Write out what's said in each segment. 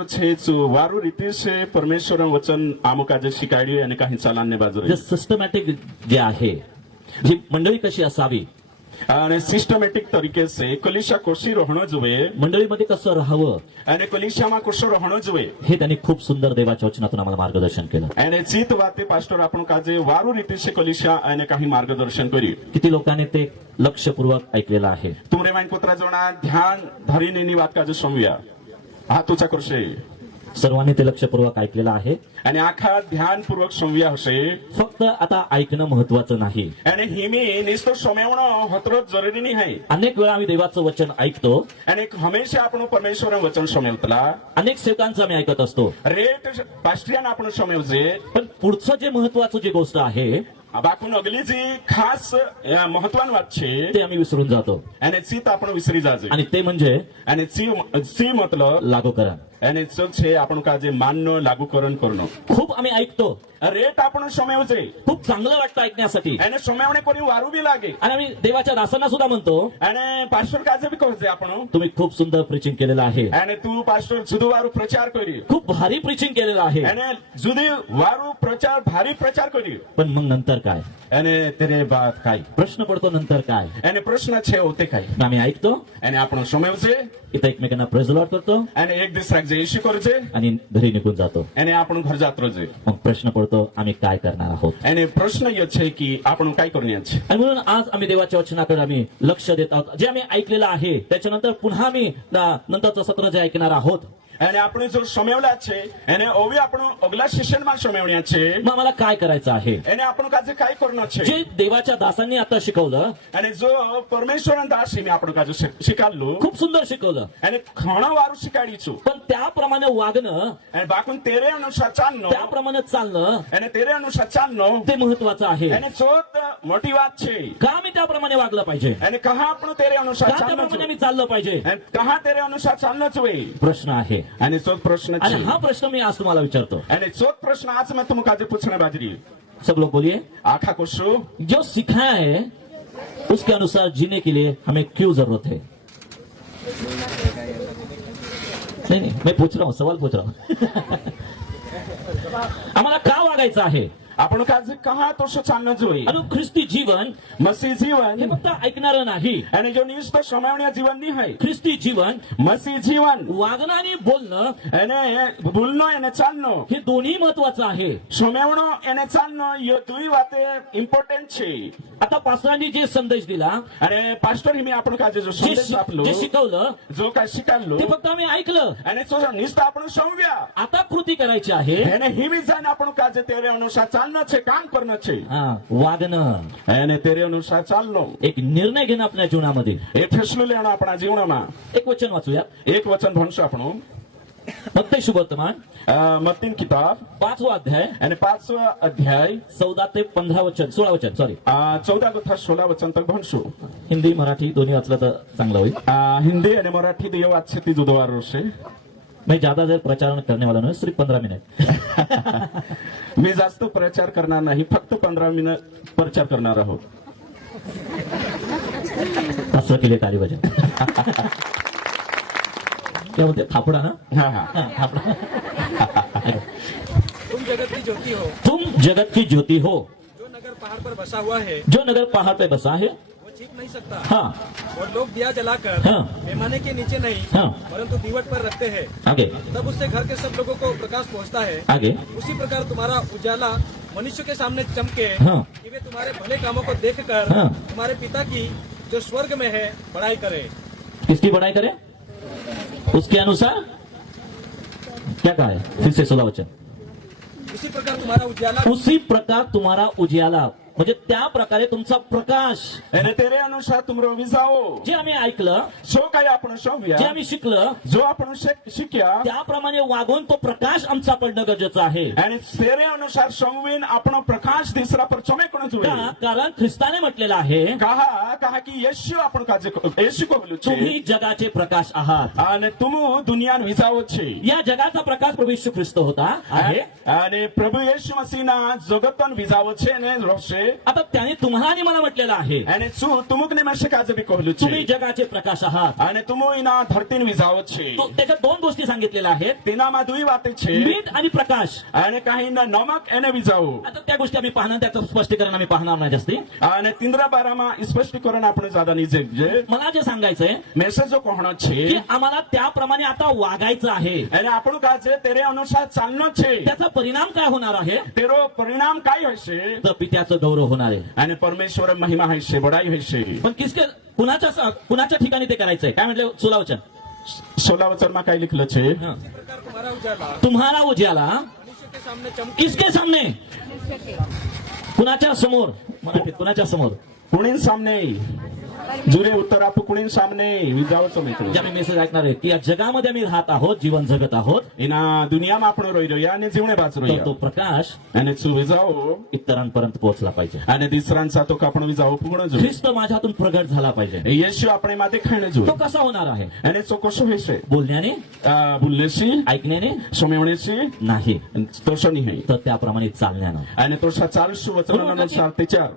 Pastor छे वारू रीति से परमेश्वर वचन आमुक आज शिकाड्યું અને काही चालांनी बाजू जे सिस्टमॅटिक जे आहे, जी मंडळी कशी असावी, અને સિસ્ટમેટિક તરીકે છે કલીશા કોશી રહેણો જોઈએ मंडळीमध्ये कसं राहावं, અને કલીશામાં કોશો રહેણો જોઈએ हे त्यांनी खूप सुंदर देवाच्या वचनातून आम्हाला मार्गदर्शन केलं. અને ચિત વાતે પાસ્ટર આપણું કાજે વારું રીતે છે કલીશા અને काही मार्गदर्शन કર્યું. किती लोकांनी ते लक्षपूर्वक ऐकलेलं आहे. तुमरे माइन पुत्रा जोना ध्यान धरीने ની વાત કાજે સમવ્યા हात ऊंचा करशे सर्वांनी ते लक्षपूर्वक ऐकलेलं आहे. અને આખા ધ્યાનપૂર્વક સમવ્યા હશે. फक्त आता ऐकणं महत्वाचं नाही. અને हिमी निस्तो समवणो हतरो जरुरी नाही आहे. अनेक वेळा आम्ही देवाचं वचन ऐकतो, અને हमेशा આપણું પરમેશ્વરનું વચન સમવતલા अनेक सेवकांचं आम्ही ऐकत असतो, रेट पास्ट्रियान આપણું समवजे पण पुढचं जे महत्वाचं जी गोष्ट आहे बाकून अगली जी खास महत्वान વાત છે ते आम्ही विसरून जातो. અને ચિત આપણું વિસરી જાજે. आणि ते म्हणजे અને सी मतलब लागू करा. અને જો છે આપણું કાજે માનનો લાગુકરણ કરનો खूप आम्ही ऐकतो, रेट આપણું સમવजे खूप चांगलं वाटतं ऐकण्यासाठी, એને સમવणे कोणी वारू बी लागे. आणि आम्ही देवाच्या दासांना सुद्धा म्हणतो, અને પાસ્ટર કાજે બી કહે આપણું तुम्ही खूप सुंदर प्रिचिंग केलेलं आहे, અને તું પાસ્ટર જુદું વારું પ્રચાર કર્યું खूप भारी प्रिचिंग केलेलं आहे. અને જુદી વારું પ્રચાર ભારી પ્રચાર કર્યું. पण मग नंतर काय? અને તેરે બાદ કાઈ प्रश्न पडतो, नंतर काय? એને પ્રશ્न છે હોતે કાઈ मग आम्ही ऐकतो, એને આપણું સમવजे इथं एकमेकांना प्रेझ लॉर्ड करतो અને एक दिवस राखजे येशू करजे आणि घरी निघून जातो. એને આપણું ઘર જાત્રો છે. मग प्रश्न पडतो, आम्ही काय करणार आहोत? એને પ્રશ્ન એ છે કે આપણું काय करण्यात છે. आणि म्हणून आज आम्ही देवाच्या वचनाकडे आम्ही लक्ष देत आहोत. जे आम्ही ऐकलेलं आहे त्याच्यानंतर पुन्हा आम्ही नंतरचं सत्र जे ऐकणार आहोत, અને આપણે જો સમવલા છે એને ઓવી આપણું અગલા સેશનમાં સમવણ્યા છે. मग आम्हाला काय करायचं आहे? એને આપણું કાજે काय करणं છે. जे देवाच्या दासांनी आता शिकवलं, અને જો પરમેશ્વરન દાસ हिमी આપણું કાજે શીખાડલું खूप सुंदर शिकवलं, અને ઘણો વારું શીખાડી છું. पण त्याप्रमाणे वागणं, અને બાકુન તેરે અનુસાર ચાલનો त्याप्रमाणे चालणं અને તેરે અનુસાર ચાલનો ते महत्वाचं आहे. એને ચોત મોટી વાત છે. का आम्ही त्याप्रमाणे वागलं पाहिजे? અને કહા આપણું તેરે અનુસાર का ચાલનો त्याप्रमाणे છે. आम्ही चाललं पाहिजे? અને કહા તેરે અનુસાર ચાલનો જોઈએ. प्रश्न आहे. અને ચોથ પ્રશ્ન आणि છે. हा प्रश्न मी आज तुम्हाला विचारतो. અને ચોથ પ્રશ્ન आज मैं तुम काजे पूछने बाजरी सब लोग बोलिए, आखा कोशो जो सिखाया है उसके अनुसार जीने के लिए हमें क्यों जरूरत है? नहीं नहीं, मैं पूछ रहा हूँ, सवाल पूछ रहा हूँ. आम्हाला का वागायचं आहे? आपण काजे कहा तसं चालणं જોઈએ. आणि ख्रिस्ती जीवन मसीह हे जीवन फक्त ऐकणारं नाही. आणि जो नुसतं समवण्या जीवन नाही आहे. ख्रिस्ती जीवन मसीह जीवन वागणं आणि बोलणं એને બોલનો એને ચાલનો हे दोन्ही महत्वाचं आहे. સમવણો એને ચાલનો એ दुई વાતે ઇમ્પોર્ટન્ટ છે. आता पास्टरांनी जे संदेश दिला, અને પાસ્ટર हिमी आपण काजे जो संदेश आपलो जे शिकवलं जो काय शिकालो ते फक्त आम्ही ऐकलं. અને જો नुसतं आपण समव्या आता कृती करायची आहे. એને हिमी जाण आपण काजे तेरे अनुसार चालणं છે, काम करणं છે. हा, वागणं, એને तेरे अनुसार चालनो एक निर्णय घेणं आपल्या जीवनामध्ये. એ ફેસલો લેવાનો આપણા જીવનમાં. एक वचन वाचूया. एक वचन ભણશું આપણું मत्ती शुभवर्तमान मत्तीन किताब 5वा अध्याय અને 5वा अध्याय 14 ते 15 वचन, 16 वचन, सॉरी, 14 तथा 16 वचन तक भणશું. हिंदी मराठी दोन्ही वाचलं तर चांगलं होईल. हिंदी અને मराठी બે વાત છે ती जुदवार છે. मैं ज्यादा देर प्रचार करने वाला नहीं, सिर्फ 15 मिनट. मी जास्त प्रचार करणार नाही, फक्त 15 मिनिट प्रचार करणार आहोत. असं केले टाळी बजा. क्या बोलते, थापडा ना? हा हा हाँ, थापडा. तुम जगत की ज्योति हो, तुम जगत की ज्योति हो, जो नगर पहाड़ पर बसा हुआ है जो नगर पहाड़ पे बसा है. वो छिप नहीं सकता. हाँ, और लोग दिया जलाकर हाँ. पैमाने के नीचे नहीं हाँ. परंतु दीवट पर रखते हैं, आगे तब उससे घर के सब लोगों को प्रकाश पहुंचता है. आगे. उसी प्रकार तुम्हारा उजाला मनुष्य के सामने चमके हाँ. कि वे तुम्हारे भले कामों को देखकर हाँ. तुम्हारे पिता की जो स्वर्ग में है बड़ाई करे. किसकी बड़ाई करे? उसके अनुसार क्या कहा है? फिर से 16 वचन. उसी प्रकार तुम्हारा उजाला उसी प्रकार तुम्हारा उजियाला, म्हणजे त्या प्रकारे तुमचा प्रकाश, અને तेरे अनुसार तुमरो विजाओ जे आम्ही ऐकलं, जो काही आपण समव्या जे आम्ही शिकलं, जो आपण शिक्या त्याप्रमाणे वागून तो प्रकाश आमचा पडणं गरजेचं आहे. आणि तेरे अनुसार समवीन आपण प्रकाश दिसरा पर चमकणं का? જોઈએ. कारण ख्रिस्ताने म्हटलेलं आहे, कहा कहा की येशू आपण काजे येशू कहलू છે तुम्ही जगाचे प्रकाश आहात. અને तुम दुनियान विजाओ છે. या जगाचा प्रकाश प्रभू येशू ख्रिस्त होता आहे. અને પ્રભુ येशू मसीहना जगतन विजाओ છે અને રહેશે. आता त्याने तुम्हाला आणि मला म्हटलेलं आहे અને શું તુમુકને માસે કાજે બી કહલું तुम्ही છે जगाचे प्रकाश आहात. અને તુમુ ઇના ધરતીને વિજાવો છે तो त्याच्या दोन गोष्टी सांगितलेल्या आहेत, તેનામાં दुई વાતે છે मीठ आणि प्रकाश. અને काही નમક એને વિજાવો आता त्या गोष्टी आम्ही पाहणार, त्याचं स्पष्टीकरण आम्ही पाहणार नाही जास्ती. અને तिंद्रा बाराમાં સ્પષ્ટીકરણ આપણે ज्यादा निजे जे मला जे सांगायचंय મેસેજો કોહણો છે की आम्हाला त्याप्रमाणे आता वागायचं आहे. અને આપણું કાજે તેરે અનુસાર ચાલનો છે त्याचा परिणाम काय होणार आहे? તેરો પરિણામ काय હશે तर पित्याचं गौरव होणार आहे. અને પરમેશ્વર મહિમા હશે બડાઈ હશે पण कुणाच्या ठिकाणी ते करायचंय? काय म्हटलं सुलावचन? 16 वचનમાં काय लिखलं છે हं. इसी प्रकार तुम्हारा उजाला तुम्हाला उज्याला मनुष्य के सामने चमके किसके सामने? कुणाच्या समोर? मराठीत कुणाच्या समोर? कुणी सामने जुरे उत्तर आप कुणी सामने विजावचं जे मित्र आम्ही मेसेज ऐकणार आहे की या जगामध्ये आम्ही राहत आहोत, जीवन जगत आहोत, એના દુનિયામાં આપણો રોઈ રહ્યા અને જીવણે બાચ तर तो રહ્યા प्रकाश અને શું વિજાવો इतरांपर्यंत पोहोचला पाहिजे. અને तिसरांचा तो कापण विजाવો पूर्ण જોઈએ ख्रिस्त माझ्यातून प्रगट झाला पाहिजे. येशू આપણે માં દેખાઈને तो જોઈએ कसा होणार आहे? અને તો કશો હશે बोलण्याने, બોલેશી ऐकण्याने સોમેવણેશી नाही, તો શની હે तर त्याप्रमाणे चालण्यानं. અને તો ચાલશું વચનાનુસાર તે ચાર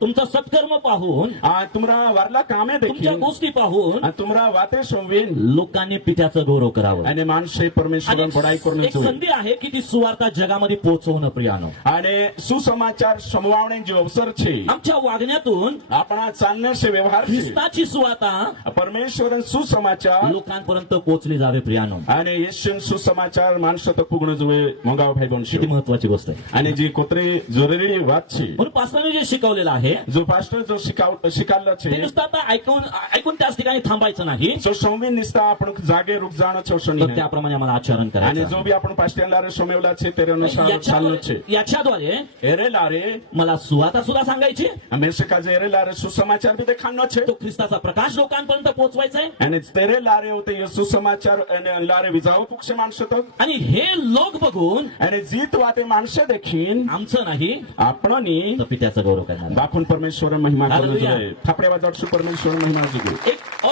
तुमचं सत्कर्म पाहून, तुमरा वारला कामे तुमच्या देखील गोष्टी पाहून तुमरा वाते सोमवीन लोकांनी पित्याचं गौरव करावं. आणि माणसे परमेश्वर बडाई करून एक संधी आहे की ती सुवार्ता जगामध्ये पोहोचवणं प्रियानो. आणि सुसमाचार समवावण्याचे अवसर છે आमच्या वागण्यातून આપણા ચાલનાશે व्यवहार છે ख्रिस्ताची सुवार्ता परमेश्वर सुसमाचार लोकांपर्यंत पोहोचली जावे प्रियानो. आणि येशू सुसमाचार माणसं तर पुगणं जुळे मोगाव भाई किती बनशी महत्वाची गोष्ट आहे. आणि जी कोत्री जरुरी વાત છે म्हणून पास्टरने जे शिकवलेलं आहे जो पास्टर जो शिकावला ते છે नुसतं आता ऐकून त्याच ठिकाणी थांबायचं नाही, जो सोमवीन निस्ता आपण जागे रुक जाणं छवशनी तर त्याप्रमाणे आम्हाला आचरण आणि करायचं. जो बी आपण पास्टरला सोमेवला છે तेरे अनुसार चाललं છે याच्याद्वारे एरे लारे मला सुवार्ता सुद्धा सांगायची, अमेरिका जे एरे लारे सुसमाचार बी देखाणं છે तो ख्रिस्ताचा प्रकाश लोकांपर्यंत पोहोचवायचा आहे. आणि तेरे लारे होते ये सुसमाचार आणि लारे विजाव पुक्षे माणसं तर आणि हे लोक बघून आणि जीत वाते माणसं देखील आमचं नाही आपणनी तर पित्याचा गौरव करणार. बाखून परमेश्वर महिमा करू हालेलुया. जुळे थापड्या वाजवू परमेश्वर महिमा जुळे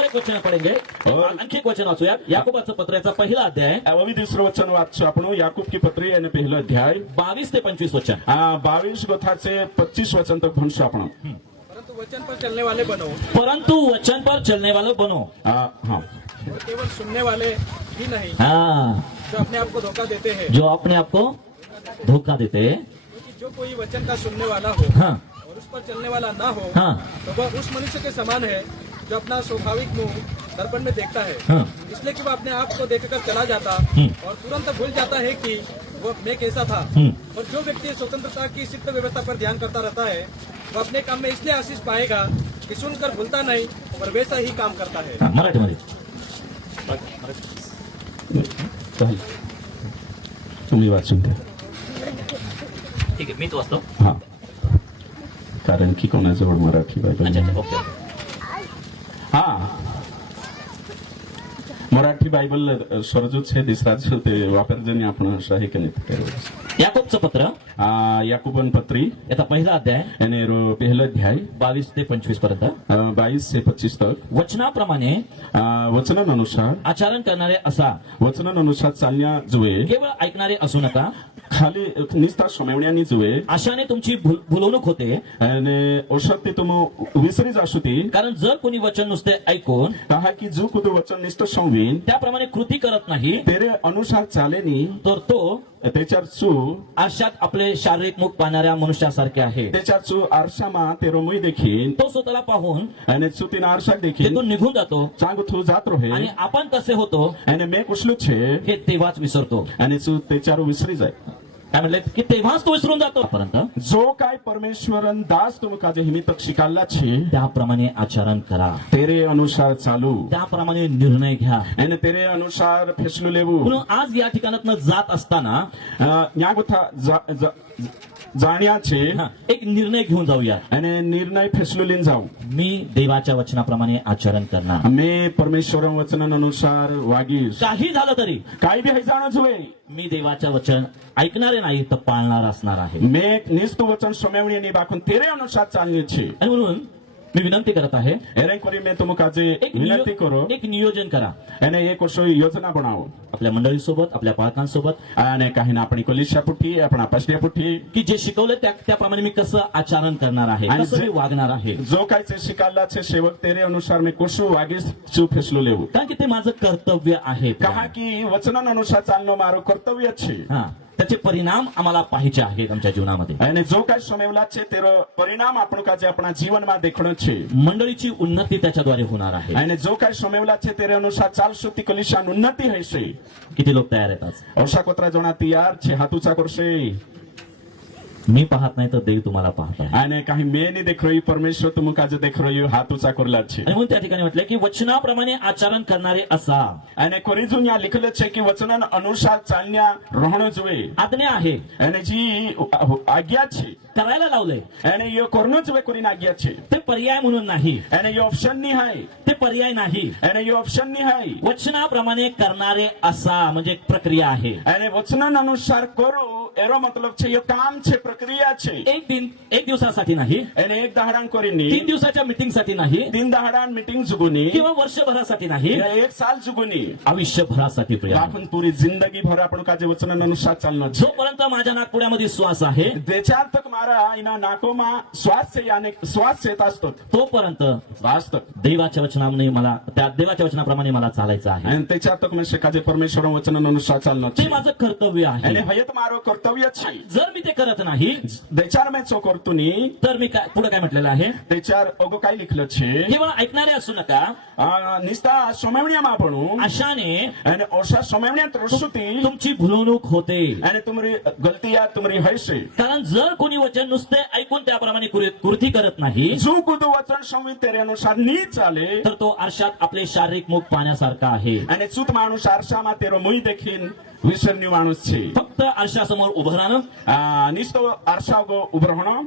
एक वचन पडेंगे, आणखी एक वचन वाचूया. याकोबाचं पत्राचा पहिला अध्याय अवी दुसरं वचन वाचू आपण याकूब की पत्री आणि पहिलं अध्याय 22 ते 25 वचन. 22 गोथाचे 25 वचन तक म्हणू आपण परंतु वचन पर चलने वाले बनो परंतु वचन पर चलने वालों बनो. हा और केवल सुनने वाले ही नहीं हाँ, जो अपने आप को धोखा देते हैं, जो अपने आप को धोखा देते हैं. क्योंकि जो कोई वचन का सुनने वाला हो हाँ और उस पर चलने वाला ना हो हाँ तो वह उस मनुष्य के समान है जो अपना स्वाभाविक मुंह दर्पण में देखता है, हाँ इसलिए कि वह अपने आप को देखकर चला जाता और तुरंत भूल जाता है कि वह मैं कैसा था. और जो व्यक्ति स्वतंत्रता की सिद्ध व्यवस्था पर ध्यान करता रहता है वह अपने काम में इसलिए आशीष पाएगा कि सुनकर भूलता नहीं और वैसा ही काम करता है. हाँ, मराठीमध्ये. तुम्ही वाचून द्या ठीक आहे, मीच वाचतो. हा कारण की कोणाजवळ मराठी अच्छा बायबल अच्छा, ओके. हा मराठी बायबल स्वरजूत છે દિસરાજ તે વાપરજની आपण શાહી કનિત याकोबचं पत्र याकूबन पत्री याचा पहिला अध्याय અને પહેલો અધ્યાય 22 ते 25 पर्यंत. 22 से 25 तक वचनाप्रमाणे वचनानुसार आचरण करणारे असा, वचनानुसार चालण्या जुळे केवळ ऐकणारे असू नका, खाली निस्ता सोमेवण्यानी जुळे अशाने तुमची भुलवणूक होते. અને औषधी तुम विसरी जाशुती कारण जर कोणी वचन नुसते ऐकून कहा की जो कुदू वचन निष्ठ संवीन त्याप्रमाणे कृती करत नाही तेरे अनुसार चालेनी तर तो त्याच्यावर चू आशात आपले शारीरिक मुख पाहणाऱ्या मनुष्यासारखे आहे. त्याच्यावर चू आरशामा तेरो मुई देखील तो स्वतःला पाहून आणि चू तीन आरशाक देखील तिथून निघून जातो चांग थू जात रोहे आणि आपण कसे होतो आणि मे कुठलं छे हे तेव्हाच विसरतो. आणि चू त्याच्यावर विसरी जाय काय म्हणले की तेव्हाच तो विसरून जातो. परंतु जो काय परमेश्वरन दास तुमका जे हिमी तक शिकायला छे त्याप्रमाणे आचरण करा, तेरे अनुसार चालू त्याप्रमाणे निर्णय घ्या. आणि तेरे अनुसार फेसलू लेवू म्हणून आज या ठिकाणातनं जात असताना न्यागोथा जाण्याचे एक निर्णय घेऊन जाऊया. आणि निर्णय फेसलूलीन जाऊ मी देवाच्या वचनाप्रमाणे आचरण करणार. मे परमेश्वर वचनानुसार वागीस काही झालं तरी काय बी जाणच होय मी देवाच्या वचन ऐकणारे नाही तर पाळणार असणार आहे. मे निस्तु वचन सोमेवणी आणि बाकून तेरे अनुसार चालणे छे. आणि म्हणून मी विनंती करत आहे एरे करी मैं तुमका जे एक विनंती करो एक नियोजन करा એને એક વર્ષો યોજના બનાવો आपल्या मंडळीसोबत आपल्या पालकांसोबत અને काही ना આપણી કલિશા પુઠી આપણા પસડિયા पुठी की जे शिकवलं त्याप्रमाणे मी कसं आचरण करणार आहे आणि कसं जे- मी वागणार आहे जो काही છે શીખાડલા છે સેવક તેરે અનુસાર મેં કશું વાગીશ શું ફેસલો લેવું कारण की ते माझं कर्तव्य आहे કહા की વચન अनुसार ચાલનો મારો કર્તવ્ય છે हा त्याचे परिणाम आम्हाला पाहिजे आहेत आमच्या जीवनामध्ये અને જો काही સમયવલા છે તેરો પરિણામ આપણું કાજે આપણા જીવનમાં દેખણો છે मंडळीची उन्नती त्याच्याद्वारे होणार आहे અને જો काही સમયવલા છે તેરે અનુસાર ચાલશો ती કલિશાની ઉન્નતિ હશે किती लोक तयार आहेत आज અવસા કોતરા જણા તૈયાર છે હાથ ઊંચા કરશે मी पाहत नाही तर देव तुम्हाला पाहत आहे અને काही મેં નહીં દેખ રહ્યું પરમેશ્વર તું કાજે દેખ રહ્યું હાથ ઊંચા કરલા છે आणि म्हणून त्या ठिकाणी म्हटलं की वचनाप्रमाणे आचरण करणारे असा અને કોરીજું ત્યાં लिखलं છે કે વચન અનુસાર ચાલન્યા રહણો જોઈએ आज्ञा आहे અને जी આજ્ઞા છે करायला लावलंय એને એ કોરનો જોઈએ કોરીને આજ્ઞા છે ते पर्याय म्हणून नाही એને એ ઓપ્શન નહીં હાય ते पर्याय नाही એને એ ઓપ્શન નહીં હાય वचनाप्रमाणे करणारे असा म्हणजे एक प्रक्रिया आहे અને વચન અનુસાર કરો એનો મતલબ છે એ કામ છે પ્રક્રિયા છે एक दिवसासाठी नाही એને એક દહાડાન કરીને 3 दिवसाच्या मीटिंगसाठी नाही 3 दहाडान मीटिंग जुगुनी किंवा वर्षभरासाठी नाही या 1 साल जुगुनी आयुष्यभरासाठी प्रिय आपण पुरी जिंदगी भर आपण काजे वचन अनुसार चालणं છે जोपर्यंत माझ्या नागपुड्यामध्ये श्वास आहे देचार तक मारा इना नाकोमा श्वास છે याने श्वास येत असतो तोपर्यंत वास्तव देवाच्या वचनाने मला त्या देवाच्या वचनाप्रमाणे मला चालायचं आहे आणि त्याच्या तक म्हणजे काजे परमेश्वर वचन अनुसार चालणं ते છે माझं कर्तव्य आहे आणि हयत मारो कर्तव्य છે जर मी ते करत नाही देचार में चो करतुनी तर मी पुढे काय म्हटलेलं आहे देचार अगो काय लिखलं છે केवळ ऐकणारे असू नका निस्ता सोमेवण्यामा આપણું अशाने અને ઓછા સોમેવण्यात રસુતી तुमची भुलवणूक होते અને तुम्हारी गलतिया तुम्हारी हयसे कारण जर कोणी वचन नुसते ऐकून त्याप्रमाणे कृती करत नाही जो कुदू वचन संवित तेरे अनुसार नी चाले तर तो आरशात आपले शारीरिक मुख पाहण्यासारखा आहे અને ચૂત માણસ આરસામાં તેરો મુઈ દેખીન વિસરન્યું માણસ છે फक्त आरशासमोर उभं राहणं નિસ્તો આરસા ઉભો રહેણો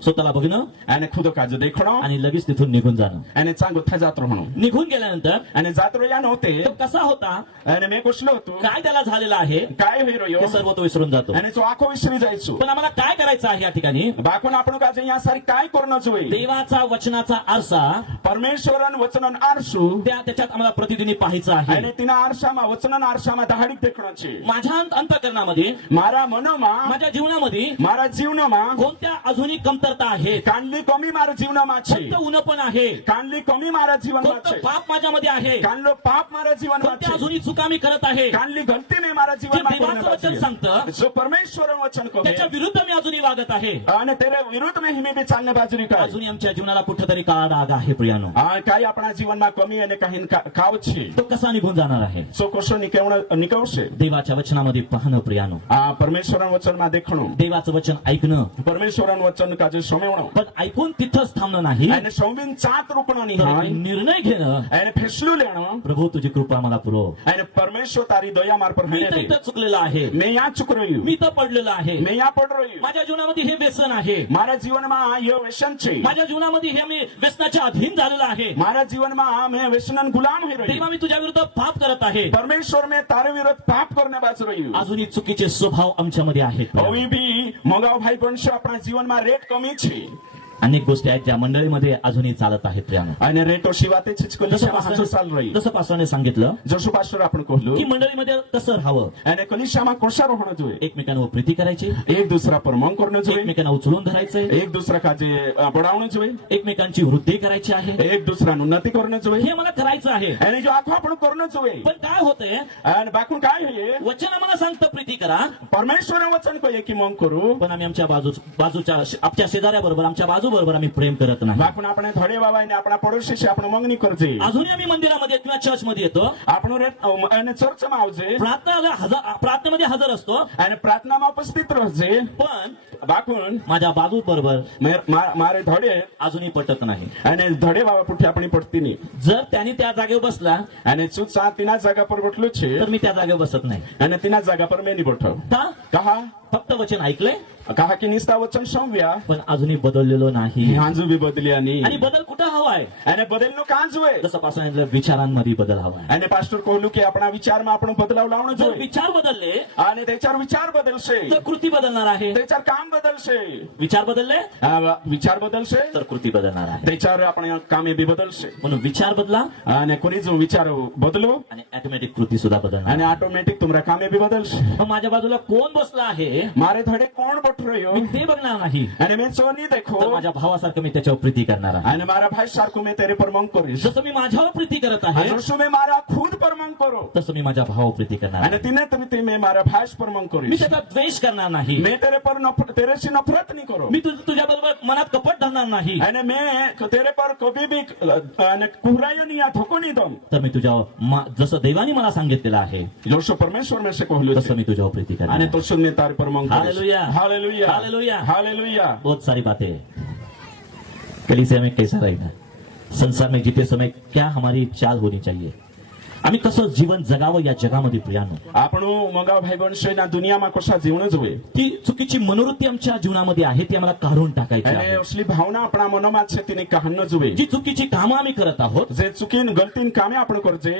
स्वतःला बघणं અને ખુદ કાજ દેખણો आणि लगेच तिथून निघून जाणं અને ચાંગો થજાત રહેણો निघून गेल्यानंतर અને જાત રહ્યા નહોતે तो कसा होता અને મેં કોશલો હતું काय त्याला झालेलं आहे काय होई રહ્યો हे सर्व तो विसरून जातो અને જો આખો વિસરી जायचो पण आम्हाला काय करायचं आहे या ठिकाणी બાકून આપણું કાજ અહીંયા સારી काय करणं જોઈએ देवाचा वचनाचा आरसा પરમેશ્વરન વચનન આરસુ त्याच्यात आम्हाला प्रतिदिनी पाहायचं आहे અને તેના આરસામાં વચનન આરસામાં દહાડી દેખણं છે माझ्या अंतःकरणामध्ये મારા મનોમાં माझ्या जीवनामध्ये મારા જીવનમાં कोणत्या आधुनिक कमतरता आहेत કાંડલી કમી મારા જીવનમાં છે फक्त ऊन पण आहे કાંડલી कमी મારા જીવનમાં कोणतं છે पाप माझ्यामध्ये आहे કાંડલો પાપ મારા જીવનમાં कोणत्या છે आधुनिक चुका मी करत आहे કાંડલી ગલતી મેં મારા જીવનમાં જે દેવાचं વચન सांगतं જો પરમેશ્વર વચન કહે त्याच्या विरुद्ध मी अजूनही वागत आहे અને તેરે વિરુદ્ધ મેં हिमे बी चालणे बाजरी काय अजूनही आमच्या जीवनाला कुठेतरी काळा डाग आहे प्रियानो काही આપણા જીવનમાં કમી અને काही કાવ છે तो कसा निघून जाणार आहे सो कोशो निकवશે देवाच्या वचनामध्ये पाहणं प्रियानो परमेश्वरन वचનમાં દેખણું देवाचं वचन ऐकणं परमेश्वरन वचन काजे सोमेवणं पण ऐकून तिथंच थांबणं नाही અને સૌબીન ચાત રોકણं तर નહીં निर्णय घेणं અને ફેસલું લેણं प्रभू तुझी कृपा मला पुरव અને પરમેશ્વર તારી દયા માર પર मी હેને तर दे इथं चुकलेलं आहे મેં યા ચૂક રહ્યું मी तर पडलेलं आहे મેં યા પડ રહ્યું माझ्या जीवनामध्ये हे व्यसन आहे મારા જીવનમાં એ વ્યસન છે माझ्या जीवनामध्ये हे मी व्यसनाच्या अधीन झालेलं आहे મારા જીવનમાં મેં વ્યસનન ગુલાम હોઈ રહ્યો तेव्हा मी तुझ्या विरुद्ध पाप करत आहे परमेश्वर મેં તારે વિરુદ્ધ પાપ કરને બાજુ રહ્યું अजूनही चुकीचे स्वभाव आमच्यामध्ये आहेत હવે બી મગાવ ભાઈ વંશ આપણા જીવનમાં રેટ કમી છે अनेक गोष्टी आहेत ज्या मंडळीमध्ये अजूनही चालत आहेत प्रियानो અને રેટો शिवाते કલિશામાં હાસો ચાલ રહી जसं पास्टरने सांगितलं जसो पास्टर आपण કહલું की मंडळीमध्ये कसं राहावं અને कलिशाમાં कोशा रहणं જોઈએ एकमेकांवर प्रीती करायची एक दुसरा पर मंग करणं જોઈએ एकमेकांना उचलून धरायचंय एक दुसरा काजे बढावणं જોઈએ एकमेकांची वृद्धी करायची आहे एक दुसराનું उन्नती करणं જોઈએ हे मला करायचं आहे અને जो આખો आपण करणं જોઈએ पण काय होतंय અને બાકून काय होईल वचन आम्हाला सांगतं प्रीती करा परमेश्वर वचन कहे की मंग करू पण आम्ही आमच्या बाजूच्या आपल्या शेजाऱ्याबरोबर आमच्या बाजूबरोबर आम्ही प्रेम करत नाही बाकून आपण धडे बाबाने आपला पडोशीशी आपण मंग नाही करजे अजूनही आम्ही मंदिरामध्ये किंवा चर्चमध्ये येतो आपण અને ચર્ચમાં આવજે प्रार्थनेमध्ये हजर असतो અને પ્રાર્થનામાં ઉપસ્થિત રહેજે पण બાકून माझ्या बाजू बरोबर મારે ધડે अजूनही पटत नाही અને धडे बाबा पुठे આપણી પડતી નહીં जर त्यांनी त्या जागेवर बसला અને ચૂત સા तिना जागा पर बटलो છે तर मी त्या जागेवर बसत नाही અને तिना जागा पर મેં નહીં બઠવ का कहा फक्त वचन ऐकलंय कहा की निस्ता वचन संव्या पण अजूनही बदललेलो नाही कांजू बी बदली आणि आणि बदल कुठं हवाय बदलनो कांजू आहे जसं पासून सांगितलं, विचारांमध्ये बदल हवाय. અને પાસ્ટર કહ્યું કે આપણા વિચારમાં આપણો બદલાવ લાવવાનો जर જોઈએ विचार बदलले અને त्याच्यावर विचार बदलશે तर कृती बदलणार आहे. त्याच्यावर काम बदलશે विचार बदलले विचार बदलશે तर कृती बदलणार आहे. त्याच्यावर આપણે કામે બી બદલશે म्हणून विचार बदला અને कोणी जो विचार बदलो आणि ऑटोमॅटिक कृती सुद्धा बदलणार. અને ऑटोमॅटिक तुमरा कामे बी बदलશે. मग माझ्या बाजूला कोण बसला आहे मारे धडे कोण बठ રહ્યો मी ते बघणार नाही, અને મેં જો નહીં तर देखो माझ्या भावासारखं मी त्याच्यावर प्रीती करणार आहे. અને મારા ભાઈ સારખું મેં तेरे पर मंग કરીશ जसं मी माझ्यावर प्रीती करत आहे અને શું મેં मारा खुद पर मंग करो तसं मी माझ्या भावावर प्रीती करणार અને आहे. तिने तुम्ही मैं मारा भाई पर मंग मी કરીશ. त्याचा द्वेष करणार नाही. मैं तेरे पर तेरेशी नफरत नहीं करो मी तुझ्या बरोबर मनात कपट धरणार नाही. અને मैं तेरे पर कभी भी कुहरायो नहीं या धोको नहीं दम. तर मी जसं देवाने मला सांगितलेलं आहे जोशो परमेश्वर में से कहलो तसं मी तुझ्यावर प्रीती करणार અને आहे. तो सुन मैं तारे पर मंग કરીશ. हालेलुया. Hallelujah hallelujah. हालेलुया. बहुत सारी बातें हैं. कलीसिया में कैसा रहेगा, संसार में जीते समय क्या हमारी चाल होनी चाहिए, आम्ही कसं जीवन जगावं या जगामध्ये प्रियानो. આપણું મગાવ ભાઈ બનશે ના દુનિયામાં કશા જીવન જોઈએ ती चुकीची मनोवृत्ती आमच्या जीवनामध्ये आहे ती आम्हाला काढून टाकायची અને आहे. असली भावना આપણા મનોમાં છે તેની કહાન ન જોઈએ. जी चुकीची कामं आम्ही करत आहोत જે ચૂકીને ગલતીને કામે आपण કરજે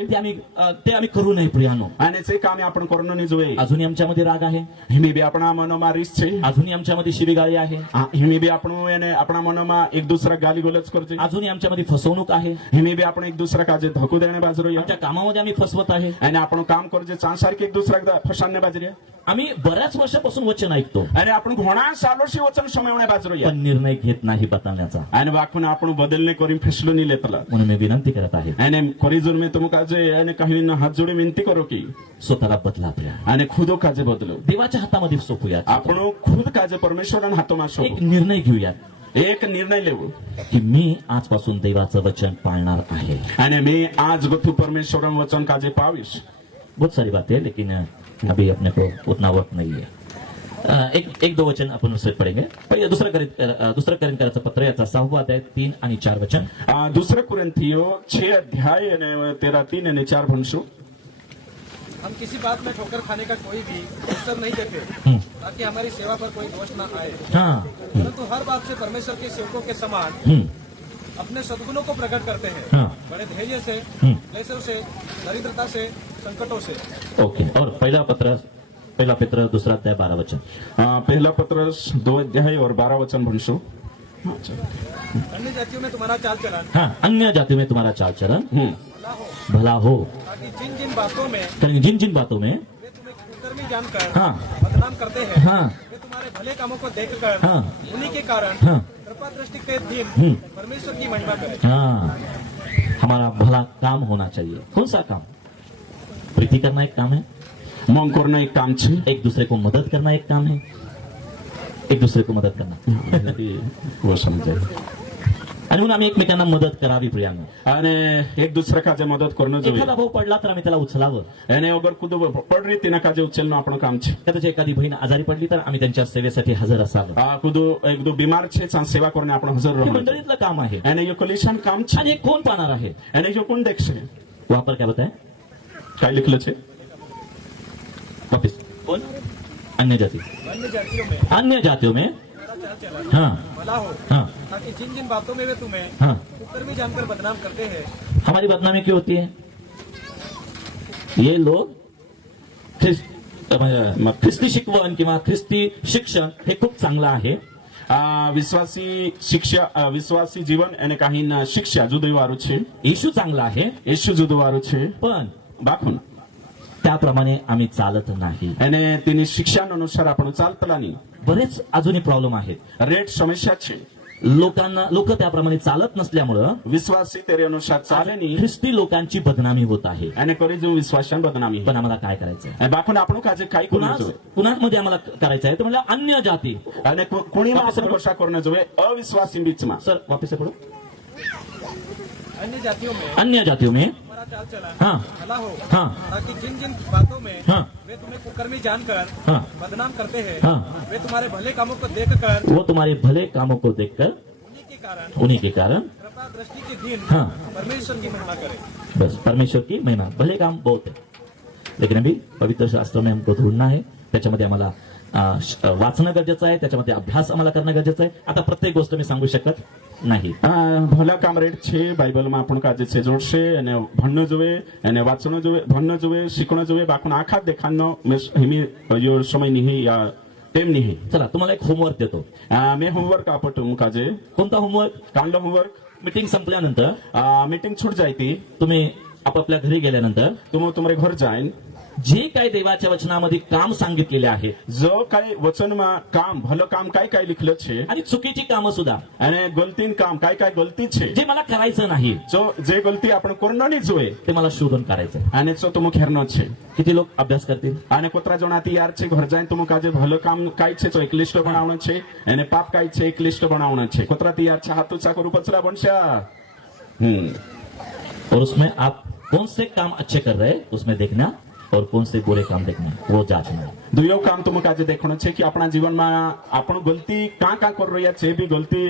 ते आम्ही करू नये प्रियानो. અને જે કામે आपण करणं नाही જોઈએ. अजूनही आमच्यामध्ये राग आहे, हिमी बी આપણા મનોમાં રીસ છે. अजूनही आमच्यामध्ये शिवीगाळी आहे, हिमी बी આપણું એને આપણા મનોમાં એક દુસરા ગાલી ગલોચ કરજે. अजूनही आमच्यामध्ये फसवणूक आहे, हिमी बी आपण एक दुसरा काजे धक्को देणे बाजरो आमच्या कामामध्ये आम्ही फसवत आहे. आणि आपण काम करजे चांसारखी एक दुसरा फसाने बाजरी आम्ही बऱ्याच वर्षापासून वचन ऐकतो आणि आपण घोणा सालोशी वचन समयवणे बाजरो पण निर्णय घेत नाही बदलण्याचा. आणि वाकून आपण बदलणे करून फेसलो नाही लेतला. म्हणून मी विनंती करत आहे, आणि करीजून मी तुमका जे आणि काही हात जोडी विनंती करो की स्वतःला बदला प्रिया. आणि खुदो काजे बदलो. देवाच्या हातामध्ये सोपूया. आपण खुद काजे परमेश्वरान हातोमा एक सोपू. निर्णय घेऊया एक निर्णय लेवू की मी आजपासून देवाचं वचन पाळणार आहे. आणि मी आज गोथू परमेश्वर वचन काजे पावीस. बहुत सारी बातें है लेकिन अभी अपने को उतना वक्त नहीं है. एक दो वचन आपण उससे पढ़ेंगे. पहिले दुसरं करिंथीयराचं पत्र याचा 6वा अध्याय 3 आणि 4 वचन. दुसरं कुरिन्थियो 6 अध्याय आणि 13 3 आणि 4 भणसू. हम किसी बात में ठोकर खाने का कोई भी अवसर नहीं देते ताकि हमारी सेवा पर कोई दोष न आए, हाँ परंतु हर बात से परमेश्वर के सेवकों के समान अपने सद्गुणों को प्रकट करते हैं, हाँ बड़े धैर्य से, क्लेशों से, दरिद्रता से, संकटों से. ओके. और पहिला पत्र दुसरा अध्याय 12 वचन. पहिला पत्र 2 अध्याय और 12 वचन भणसू. अन्य जातियों में तुम्हारा चाल चलन हाँ अन्य जाति में तुम्हारा चाल चलन भला हो, भला हो, ताकि जिन जिन बातों में जिन जिन बातों में वे तुम्हें कुकर्मी जानकर हाँ बदनाम करते हैं, हाँ वे तुम्हारे भले कामों को देखकर हाँ उन्हीं के कारण हाँ कृपा दृष्टि के दिन परमेश्वर की महिमा करें. हाँ हमारा भला काम होना चाहिए. कौन सा काम? प्रीति करना एक काम है, मग करणं एक काम छे. एक दूसरे को मदद करना एक काम है, एक दूसरे को मदद करना वो समजे. आणि म्हणून आम्ही एकमेकांना मदत करावी प्रियांना. आणि एक दुसऱ्या काजे मदत करणं एखादा જોઈએ. भाऊ पडला तर आम्ही त्याला उचलावं. आणि अगर कुद पडरी तिना काजे उचलणं आपण काम छे. त्याची एखादी बहीण आजारी पडली तर आम्ही त्यांच्या सेवेसाठी हजर असावं. कुदो एक दो बीमार छे चा सेवा करणे आपण हजर हे राहणं. मंडळीतलं काम आहे. आणि यो कलिशान काम छे. आणि हे कोण पाहणार आहे? आणि यो कोण देखशे. वहां पर क्या बताए? काय लिखलं छे? वापिस कौन? अन्य जाति. अन्य जातियों में तुम्हारा चाल चलन हाँ भला हो, हाँ ताकि जिन जिन बातों में वे तुम्हें हाँ कुकर्मी जानकर बदनाम करते हैं. हमारी बदनामी क्यों होती है? ये लोग ख्रिस्ती शिकवण किंवा ख्रिस्ती शिक्षण हे खूप चांगलं आहे. विश्वासी शिक्षा विश्वासी जीवन અને काही शिक्षा जुदवारू છે. येशू चांगला आहे येशू जुदवारू છે. पण बाखून त्याप्रमाणे आम्ही चालत नाही. અને તેની શિક્ષાનુસાર आपण चालतला नाही. बरेच अजूनही प्रॉब्लेम आहेत. रेट समस्या છે. लोक त्याप्रमाणे चालत नसल्यामुळं विश्वासी तेरे अनुसार चाले नाही. ख्रिस्ती लोकांची बदनामी होत आहे. અને કરી जो विश्वासान बदनामी. पण आम्हाला काय करायचं आहे? बाखून आपण काजे काय करू જોઈએ. पुन्हा मध्ये आम्हाला करायचं आहे ते म्हणजे अन्य जाती. અને કોણી માં આપણે કશા કरणं જોઈએ अविश्वासी बीचમાં. सर वापस से पढ़ो. अन्य जातियों में अन्य जातियों में तुम्हारा चाल चलन हाँ भला हो, हाँ ताकि जिन जिन बातों में हाँ वे तुम्हें कुकर्मी जानकर हाँ बदनाम करते हैं, हाँ वे तुम्हारे भले कामों को देखकर वो तुम्हारे भले कामों को देखकर उन्हीं के कारण कृपा दृष्टि के दिन हाँ परमेश्वर की महिमा करें. बस परमेश्वर की महिमा. भले काम बहुत है लेकिन अभी पवित्र शास्त्र में हमको ढूंढना है. त्याच्यामध्ये आम्हाला वाचणं गरजेचं आहे, त्याच्यामध्ये अभ्यास आम्हाला करणं गरजेचं आहे. आता प्रत्येक गोष्ट मी सांगू शकत नाही. ભલા કામરેડ છે બાઇબલમાં આપણું કાજે છે જોડશે અને ભણવું જોઈએ અને વાંચવું જોઈએ ભણવું જોઈએ શીખવું જોઈએ બાકુન આખા દેખાનો હિમી યો સમય નહીં या टेम नहीं. चला तुम्हाला एक होमवर्क देतो. मैं होमवर्क आपटू काजे कोणता होमवर्क? कांडलं होमवर्क. मीटिंग संपल्यानंतर मीटिंग छूट जायती तुम्ही आपापल्या घरी गेल्यानंतर तुम्हारे घर जाईन जे काही देवाच्या वचनामध्ये काम सांगितलेले आहे जो काय वचनमा काम भलं काम काय काय लिखलं छे आणि चुकीची कामं सुद्धा અને ગલતીન કામ काय काय गलती છે जे मला करायचं नाही जो जे गलती आपण कोरनानी जोए ते मला शोधून करायचं. અને જો तुम खेरनो છે किती लोक अभ्यास करतील? અને કોતરા જણાતી યાર છે ઘર જાય तुम काजे भलं काम काय છે તો એક લિસ્ટ બનાવણं છે અને પાપ काय છે એક લિસ્ટ બનાવणं છે કોતરા તૈયાર છે હાથુचा करू पचला बनशा. और उसमें आप कौन से काम अच्छे कर रहे हैं उसमें देखना और कौन से बुरे काम देखना वो जांचना. दुयो काम तुम काजे देखणं છે કે આપણા જીવનમાં आपण गलती का कर રહ્યા છે બી गलती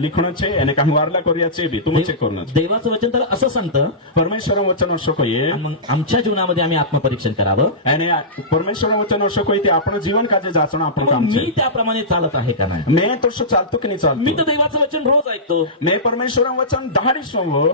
लिखणं છે અને કાં वारला કર્યા છે बी तुम चेक करणं. देवाचं वचन तर असं सांगतं परमेश्वर वचन असं कये मग आमच्या जीवनामध्ये आम्ही आत्मपरीक्षण करावं અને પરમેશ્વર વચન असं कये ते आपण जीवन काजे जाचणं आपण काम मी છે. त्याप्रमाणे चालत आहे का नाही. मैं तसं चालतो की नाही मी चालतो. तर देवाचं वचन रोज ऐकतो. मैं परमेश्वर वचन 10 सोमो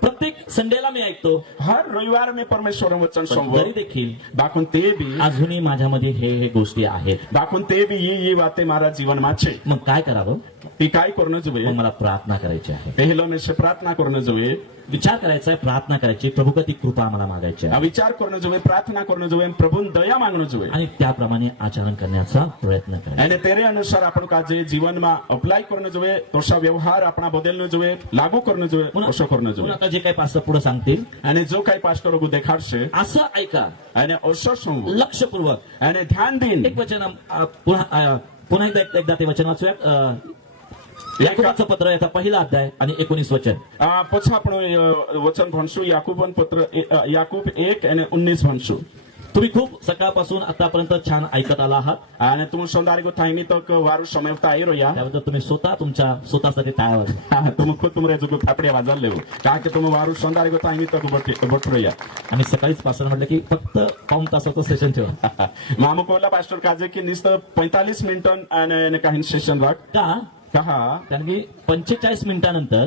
प्रत्येक संडेला मी ऐकतो. हर रविवार में परमेश्वर वचन सोमो तरी देखील बाकून ते बी अजूनही माझ्यामध्ये हे गोष्टी आहेत. बाकून ते बी ही वाते मारा जीवनमा છે. मग काय करावं? ती काय करणं जोए मग मला प्रार्थना करायची आहे. पहिलं मी प्रार्थना करणं जोए विचार करायचा आहे, प्रार्थना करायची, प्रभू कधी कृपा आम्हाला मागायची आहे विचार करणं जोए प्रार्थना करणं जोए प्रभून दया मागणं जोए आणि त्याप्रमाणे आचरण करण्याचा प्रयत्न करायचा. અને तेरे अनुसार आपण काजे जीवनमा अप्लाय करणं जोए तोसा व्यवहार आपणा बदलणं जोए लागू करणं जोए असं करणं जोए. आता जे काही पास्टर पुढे सांगतील અને जो काही पास्टर लोक देखाडશે असं ऐका અને असं समजू लक्षपूर्वक. અને ध्यान देईन. एक वचन पुन्हा एकदा ते वचन वाचूया. याकोबाचं पत्र याचा पहिला अध्याय आणि 19 वचन. પછી આપણે વચન ભણશું યાકૂબન પત્ર યાકૂબ 1 અને 19 ભણશું. तुम्ही खूप सकाळपासून आतापर्यंत छान ऐकत आला आहात અને તું સંદારીગો થાઈની તક વારું સમયતા આવી રહ્યા त्याबद्दल तुम्ही स्वतःसाठी टाळा वाजवा. तुम खुद तुमरे जुगो थापड्या वाजल लेव का की तुम वारू संदारीगो थाईनी तक बट रह्या. आणि सकाळीच पास्टर म्हटलं की फक्त पाऊण तासाचं सेशन ठेवा. मामू कोला पास्टर काजे की नुसतं 45 मिनिटं आणि काही सेशन राख का कहा कारण की 45 मिनिटानंतर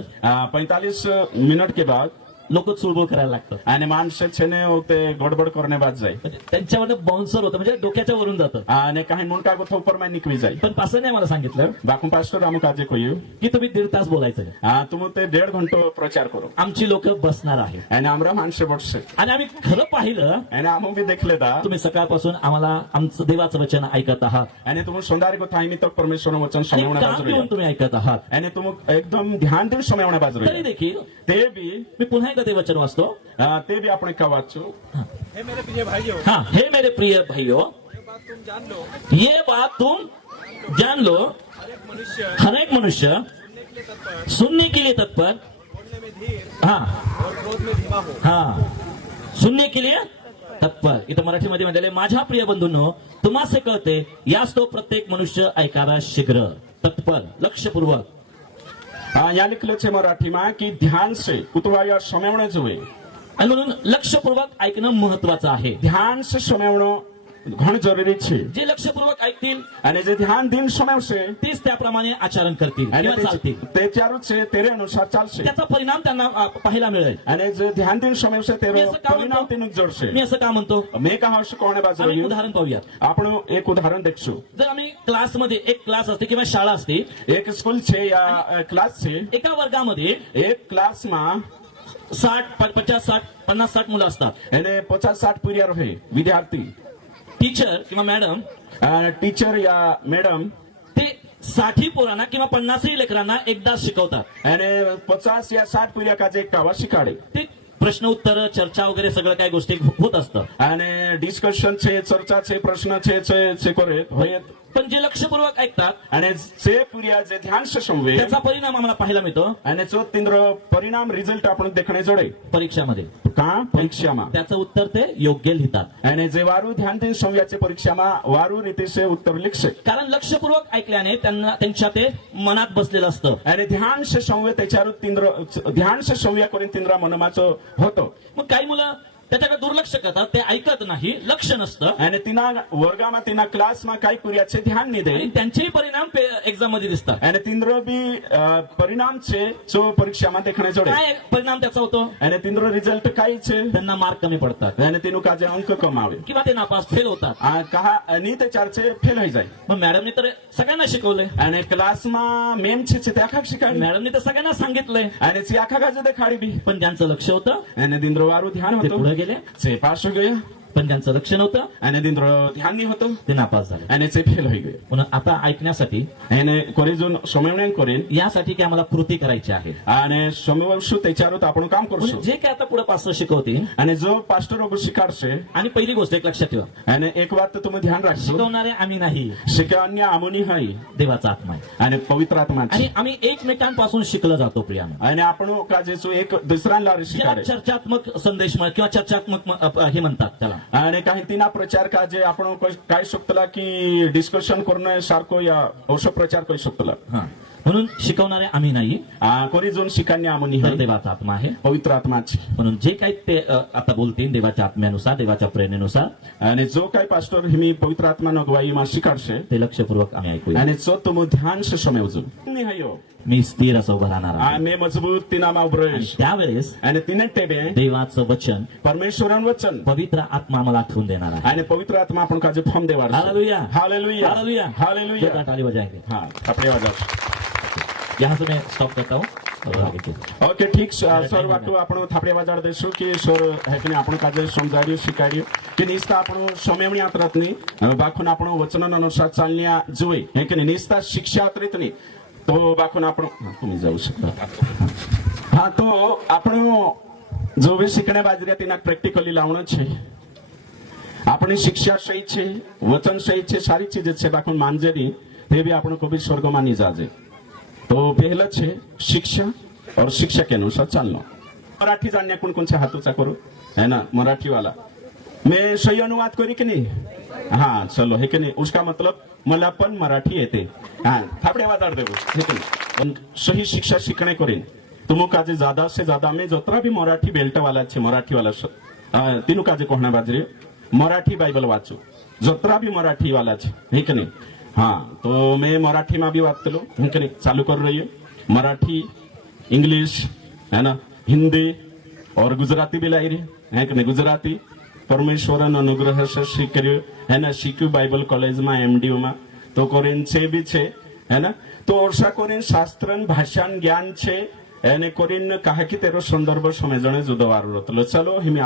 45 मिनिट के बाद लोक चुळबुळ करायला लागतात आणि माणसं छेने ते गडबड करणे बाद जाय म्हणजे त्यांच्यावर बाउन्सर होतं म्हणजे डोक्याच्या वरून जातं. आणि काही मुंडका गोथ ऊपर में निकवी जाय. पण पास्टरने मला सांगितलं बाकू पास्टर आमू काजे कोयू की तुम्ही 1.5 तास बोलायचं. तुम ते 1.5 घंटो प्रचार करो. आमची लोक बसणार आहेत आणि आमरा माणसे बससे आणि आम्ही खरं पाहिलं आणि आमू बी देखले दा तुम्ही सकाळपासून आम्हाला आमचं देवाचं वचन ऐकत आहात आणि तुम संदारी को थाईनी तक परमेश्वर वचन आणि समयवण्या काम बाजू घेऊन तुम्ही ऐकत आहात. आणि तुम एकदम ध्यान देऊन समयवण्या बाजू तरी देखील ते बी मी पुन्हा एकदा ते वचन वाचतो. ते बी आपण का वाचू. हे मेरे प्रिय भाइयों, हा हे मेरे प्रिय भाइयों ये बात तुम जान लो, ये बात तुम जान लो हर एक मनुष्य हर एक मनुष्य सुनने के लिए तत्पर, सुनने के लिए तत्पर बोलने में धीर हाँ और क्रोध में धीमा हो. हा सुनने के लिए तत्पर. इथं मराठीमध्ये म्हटलेले माझ्या प्रिय बंधूंनो तुम्हासे कळते यास तो प्रत्येक मनुष्य ऐकावा शीघ्र तत्पर लक्षपूर्वक. या लिखलं છે मराठीમાં की ध्यान से उतवाया समयवणं जोए. आणि म्हणून लक्षपूर्वक ऐकणं महत्वाचं आहे. ध्यान से समयवणं घणं जरुरी છે. जे लक्षपूर्वक ऐकतील અને જે ધ્યાન દીન સમયવશે तेच त्याप्रमाणे आचरण करतील અને किंवा चालतील. તે ચારું છે તેરે अनुसार ચાલશે. त्याचा परिणाम त्यांना पाहायला मिळेल. અને જે ધ્યાન દીન સમયવશે તેરો मी असं का પરિણામ म्हणतो? તેનું જડશે. मी असं का म्हणतो મેં કહા હશે કોણે બાજુ आम्ही રહ્યું उदाहरण पाहूया. આપણુं એક ઉદાહરણ देखશું. जर आम्ही क्लासमध्ये एक क्लास असते किंवा शाळा असते એક સ્કૂલ છે या ક્લાસ છે. एका वर्गामध्ये એક ક્લાસમાં 50-60 मुलं असतात. એને 50-60 પૂર્યા રહે વિદ્યાર્થી. टीचर किंवा मॅडम टीचर या मॅडम ते 60 पोरांना किंवा 50 लेकरांना एकदा शिकवतात અને 50 या 60 પૂર્યા કાજે કાવા શીખાડે. ते प्रश्न उत्तर चर्चा वगैरे सगळं काही गोष्टी होत असतं. અને ડિસ્કશન છે ચર્ચા છે પ્રશ્ન છે કરે હોય. पण जे लक्षपूर्वक ऐकतात અને જે પૂર્યા જે ધ્યાન से સંવે त्याचा परिणाम आम्हाला पाहायला मिळतो અને જો तिंद्र परिणाम रिझल्ट आपण देखणे जोडे परीक्षामध्ये. का परीक्षाમાં त्याचं उत्तर ते योग्य लिहितात. અને જે વારું ध्यान देऊन संव्याचे परीक्षाમાં वारू रीते से उत्तर लिखશે. कारण लक्षपूर्वक ऐकल्याने त्यांना त्यांच्या ते मनात बसलेलं असतं. અને ध्यान से संवे त्याच्यावर तिंद्र ध्यान से संव्या करून तिंद्रा मनमाचं होतं. मग काही मुलं त्याच्याकडे दुर्लक्ष करतात, ते ऐकत नाही, लक्ष नसतं અને તેના વર્ગામાં તેના ક્લાસમાં કઈ કર્યા છે ध्यान નહીં દે आणि त्यांचेही परिणाम एक्झाम मध्ये दिसतात. અને तिंद्र बी परिणाम છે जो પરીક્ષામાં દેખાણે જોડે काय परिणाम त्याचा होतो? અને तिंद्र रिझल्ट કઈ છે त्यांना मार्क कमी पडतात અને તેનું કાજે અંક કમાવે किंवा ते नापास फेल होतात. આ કહા ની તે ચાર છે ફેલ થઈ જાય मग मॅडमनी तर सगळ्यांना शिकवलंय, અને ક્લાસમાં મેમ છે તે આખા શીખાડી मॅडमनी तर सगळ्यांना सांगितलंय, અને તે આખા કાજે દેખાડી બી पण ज्यांचं लक्ष होतं અને तिंद्र વાળું ध्यान ते હતું पुढे गेले, તે પાછો ગયો पण ज्यांचं लक्ष नव्हतं અને तिंद्र ध्यान નહીં હતું ते नापास झाले. અને તે ફેલ થઈ ગયો म्हणून आता ऐकण्यासाठी એને કોરેજોન સમયવણ કરેન यासाठी की आम्हाला कृती करायची आहे. અને સમયવશું તે ચારો તો આપણું કામ म्हणून કરશું जे काय आता पुढे पास्टर शिकवतील, અને જો પાસ્ટરો શીખાડશે आणि पहिली गोष्ट एक लक्षात ठेवा, અને એક વાત તો તમે ध्यान રાખજો शिकवणारे आम्ही नाही, शिकवण्या आमोनी हाय देवाचा आत्मा आहे. आणि पवित्र आत्मा છે आणि आम्ही एकमेकांपासून शिकलं जातो प्रियानं. आणि आपण काजे जो एक दुसऱ्यांना ज्याला शिकाडे चर्चात्मक संदेश किंवा चर्चात्मक हे म्हणतात त्याला, आणि काही तिना प्रचार काजे आपण काय शकतला की डिस्कशन करणं सारखं या औषध प्रचार करू शकतला हा. म्हणून शिकवणारे आम्ही नाही, कोणी जोन शिकाण्या आमोनी तर हाय देवाचा आत्मा आहे. पवित्र आत्मा છે म्हणून जे काही ते आता बोलतील देवाच्या आत्म्यानुसार, देवाच्या प्रेरणेनुसार, आणि जो काही पास्टर हिमी पवित्र आत्मा नगवाईમાં शिकाडશે ते लक्षपूर्वक आम्ही ऐकूया. आणि जो तो ध्यान से समजू नाही हायो मी स्थिर असं उभं राहणार आहे. आम्ही मजबूत तिनामा आणि ब्रश त्यावेळेस आणि तिने टेबे देवाचं वचन, परमेश्वरन वचन पवित्र आत्मा मला आठवून देणार आहे. आणि पवित्र आत्मा आपण काजे फॉर्म देवार हालेलुया, हालेलुया हालेलुया, हालेलुया जो ताली बजाएंगे. हाँ कपड़े वाजा यहाँ से मैं स्टॉप करता हूँ और आगे के ओके ठीक सर वाटू आपण थापडे वाजाड देसू की सर हे आपण काजे समजाड्યું શીખાડ્યું કે નિસ્તા આપણો સમયની આતરતની બાખુન આપણો વચનના અનુસાર ચાલન્યા જોઈ હે કે નિસ્તા શિક્ષા આતરિતની તો બાખુન આપણો तुम्ही जाऊ शकता હા તો આપણો જો વે શીખણે બાજરી તેના પ્રેક્ટિકલી લાવણો છે આપણી શિક્ષા સહી છે વચન સહી છે સારી ચીજ છે બાખુન માનજેરી તે બી આપણો કોઈ સ્વર્ગમાં નહીં જાજે तो पहलं છે शिक्षा और शिक्षा के अनुसार चालना मराठी जानने कौन कौन से हाथों करो है ना मराठी वाला मैं सही अनुवाद करी कि नहीं हाँ चलो है कि नहीं उसका मतलब मला पण मराठी येते हाँ थापड़े वाजाड़ देवो है कि नहीं पण सही शिक्षा सीखने करेन तुम काजे ज्यादा से ज्यादा मैं जतरा भी मराठी बेल्ट वाला छे मराठी वाला तीनों काजे कोहना बाजरे मराठी बाइबल वाचो जतरा भी मराठी वाला छे है कि नहीं हाँ तो मैं मराठी में भी बात करूँ चालू कर रही है मराठी इंग्लिश है ना हिंदी और गुजराती भी लाई रही है कि नहीं गुजराती परमेश्वर अनुग्रह से सीख्યું है ना सीख्યું बाइबल कॉलेज में एमडीयू में तो कोरिन छे भी छे है ना तो ओरसा कोरिन शास्त्रन भाषान ज्ञान छे એને કોરીન કહે કે તેરો સંદર્ભ સમજણે જુદો વારો ચલો હિમે